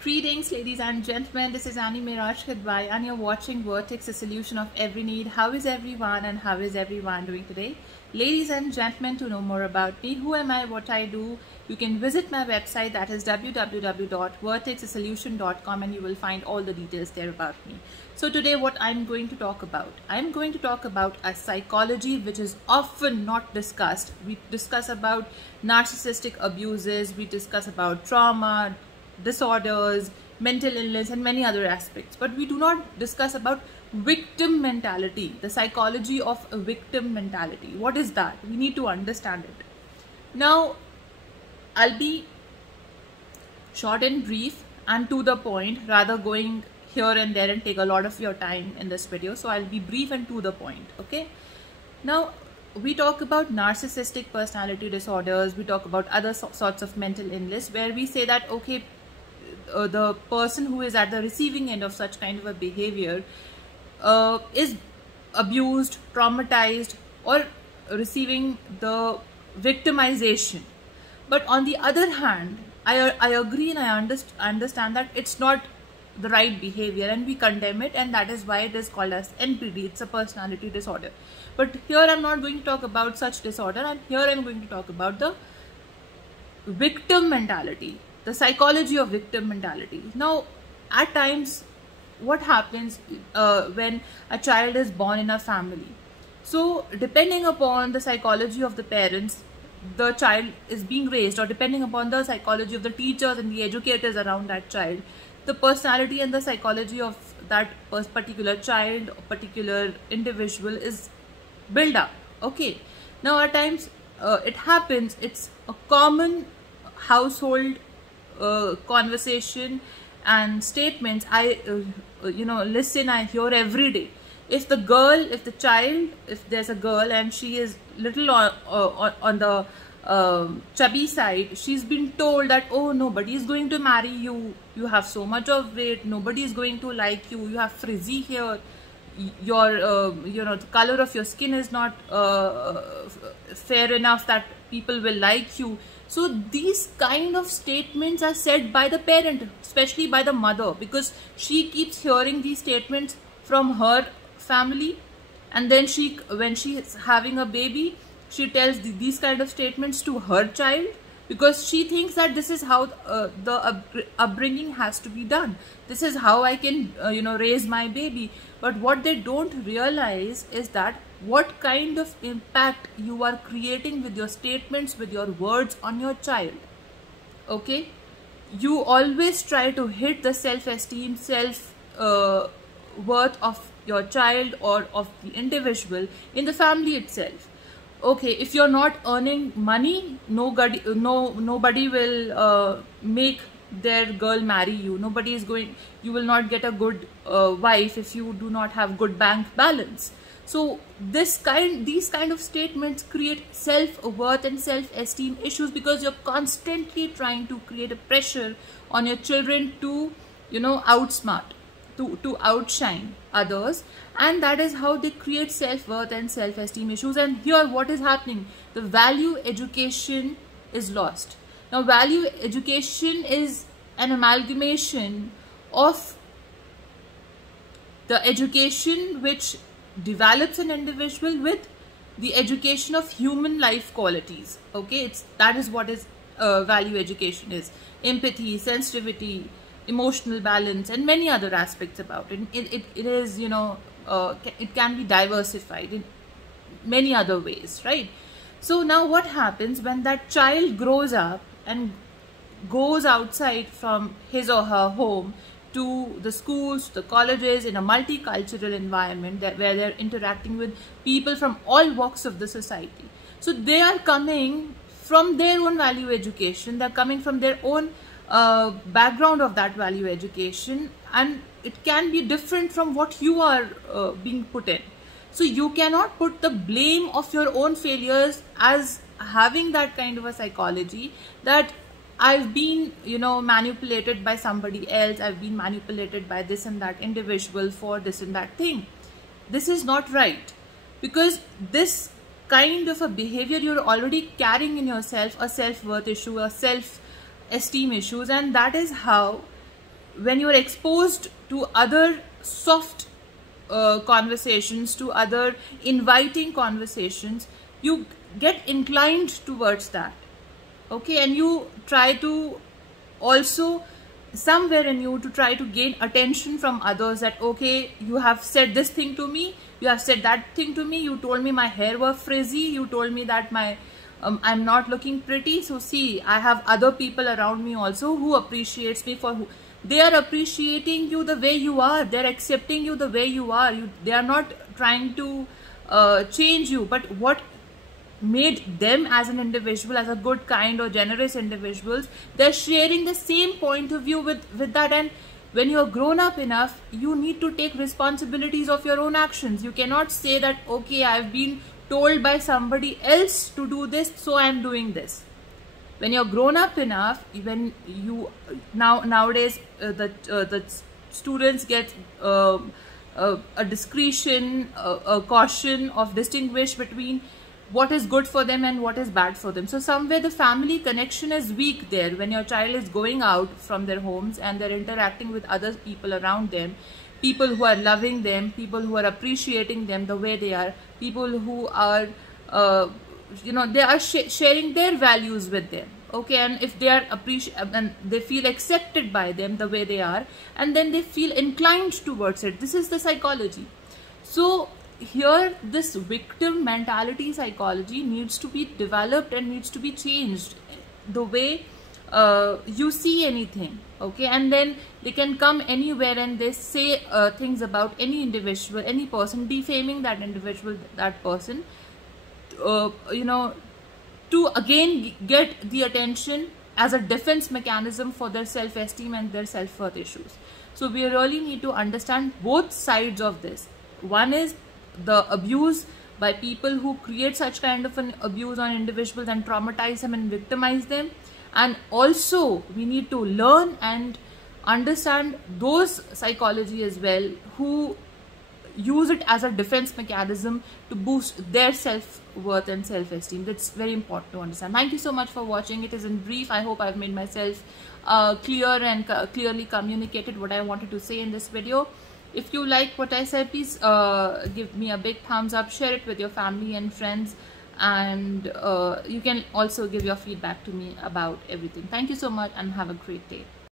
Greetings, ladies and gentlemen. This is Annie Miraj Khidwai, and you're watching Vertex, a solution of every need. How is everyone, and how is everyone doing today? Ladies and gentlemen, to know more about me, who am I, what I do, you can visit my website, that is www.vertexasolution.com, and you will find all the details there about me. So today what I'm going to talk about, I'm going to talk about a psychology which is often not discussed. We discuss about narcissistic abuses, we discuss about trauma, disorders, mental illness, and many other aspects, but we do not discuss about victim mentality, the psychology of a victim mentality. What is that? We need to understand it. Now I'll be short and brief and to the point, rather going here and there and take a lot of your time in this video. So I'll be brief and to the point. Okay, now we talk about narcissistic personality disorders, we talk about other sorts of mental illness, where we say that okay, the person who is at the receiving end of such kind of a behavior is abused, traumatized, or receiving the victimization. But on the other hand, I agree and I understand that it's not the right behavior and we condemn it, and that is why it is called as NPD. It's a personality disorder. But here I'm not going to talk about such disorder, and here I'm going to talk about the victim mentality, the psychology of victim mentality. Now, at times, what happens when a child is born in a family? So, depending upon the psychology of the parents, the child is being raised, or depending upon the psychology of the teachers and the educators around that child, the personality and the psychology of that particular child or particular individual is built up. Okay. Now, at times, it happens, it's a common household conversation and statements I listen, I hear every day. If there's a girl and she is little on the chubby side, she's been told that, oh, nobody is going to marry you, you have so much of weight, nobody is going to like you, you have frizzy hair, your the color of your skin is not fair enough that people will like you. So these kind of statements are said by the parent, especially by the mother, because she keeps hearing these statements from her family, and then when she is having a baby, she tells these kind of statements to her child, because she thinks that this is how the upbringing has to be done. This is how I can raise my baby. But what they don't realize is that what kind of impact you are creating with your statements, with your words on your child. Okay, you always try to hit the self-esteem, self-worth of your child or of the individual in the family itself. Okay, if you're not earning money, nobody will make their girl marry you. You will not get a good wife if you do not have good bank balance. So these kind of statements create self-worth and self-esteem issues, because you're constantly trying to create a pressure on your children to outsmart, to outshine others, and that is how they create self-worth and self-esteem issues. And here what is happening? The value education is lost. Now, value education is an amalgamation of the education which develops an individual with the education of human life qualities. Okay, that is what is value education is: empathy, sensitivity, emotional balance, and many other aspects about it. It is it can be diversified in many other ways, right? So now what happens when that child grows up and goes outside from his or her home to the schools, the colleges, in a multicultural environment where they're interacting with people from all walks of the society. So they are coming from their own value education, they're coming from their own background of that value education, and it can be different from what you are being put in. So you cannot put the blame of your own failures as having that kind of a psychology that I've been manipulated by somebody else, I've been manipulated by this and that individual for this and that thing. This is not right, because this kind of a behavior you're already carrying in yourself a self-worth issue, a self-esteem issues, and that is how when you're exposed to other soft conversations, to other inviting conversations, you get inclined towards that. Okay, and you try to also somewhere in you to try to gain attention from others, that okay, you have said this thing to me, you have said that thing to me, you told me my hair was frizzy, you told me that my I'm not looking pretty, so see, I have other people around me also who appreciates me for who they are, appreciating you the way you are, they're accepting you the way you are, they are not trying to change you, but what made them as an individual, as a good, kind or generous individuals, they're sharing the same point of view with that. And when you're grown up enough, you need to take responsibilities of your own actions. You cannot say that okay, I've been told by somebody else to do this, so I'm doing this. When you're grown up enough, when you nowadays the students get a discretion, a caution of distinguish between what is good for them and what is bad for them. So somewhere the family connection is weak there when your child is going out from their homes and they're interacting with other people around them, people who are loving them, people who are appreciating them the way they are, people who are they are sharing their values with them. Okay, and if they are and they feel accepted by them the way they are, and then they feel inclined towards it. This is the psychology. So here this victim mentality psychology needs to be developed and needs to be changed, the way you see anything. Okay, and then they can come anywhere and they say things about any individual, any person, defaming that individual, that person, to again get the attention as a defense mechanism for their self-esteem and their self-worth issues. So we really need to understand both sides of this. One is the abuse by people who create such kind of an abuse on individuals and traumatize them and victimize them, and also we need to learn and understand those psychology as well who use it as a defense mechanism to boost their self-worth and self-esteem. That's very important to understand. Thank you so much for watching. It is in brief. I hope I've made myself clear and clearly communicated what I wanted to say in this video. If you like what I said, please give me a big thumbs up, share it with your family and friends, and you can also give your feedback to me about everything. Thank you so much and have a great day.